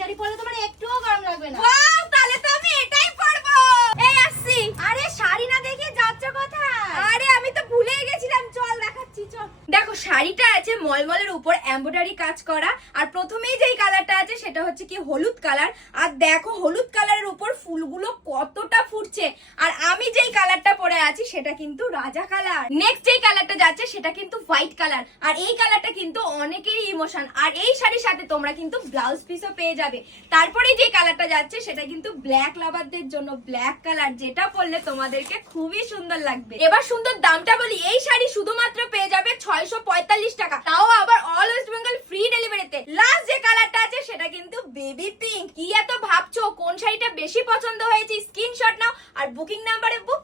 শাড়ি পরলে তোমার মানে একটুও গরম লাগবে না। তাহলে তো আমি এটাই পরবো। এই আসছি। আরে শাড়ি না দেখে যাচ্ছ কোথায়? আরে আমি তো ভুলেই গেছিলাম। চল দেখাচ্ছি চল। দেখো শাড়িটা আছে মলমলের উপর এমব্রয়ডারি কাজ করা আর প্রথমেই যেই কালারটা আছে সেটা হচ্ছে কি হলুদ কালার আর দেখো হলুদ কালারের উপর ফুলগুলো কতটা ফুটছে। আর আমি যেই আছি সেটা কিন্তু রাজা কালার। নেক্সট যেই কালারটা যাচ্ছে সেটা কিন্তু হোয়াইট কালার। আর এই কালারটা কিন্তু অনেকেরই ইমোশন আর এই শাড়ির সাথে তোমরা কিন্তু ব্লাউজ পিসও পেয়ে যাবে। তারপরে যে কালারটা যাচ্ছে সেটা কিন্তু ব্ল্যাক লাভারদের জন্য ব্ল্যাক কালার, যেটা পরলে তোমাদেরকে খুবই সুন্দর লাগবে। এবার সুন্দর দামটা বলি, এই শাড়ি শুধুমাত্র পেয়ে যাবে ছয়শো পঁয়তাল্লিশ টাকা। তাও আবার অল ওয়েস্ট বেঙ্গল ফ্রি ডেলিভারিতে লাস্ট যে কালারটা আছে সেটা কিন্তু বেবি পিঙ্ক কি এত ভাবছ? কোন শাড়িটা বেশি পছন্দ হয়েছে? স্ক্রিনশট নাও। আর বুকিং নাম্বারে বুক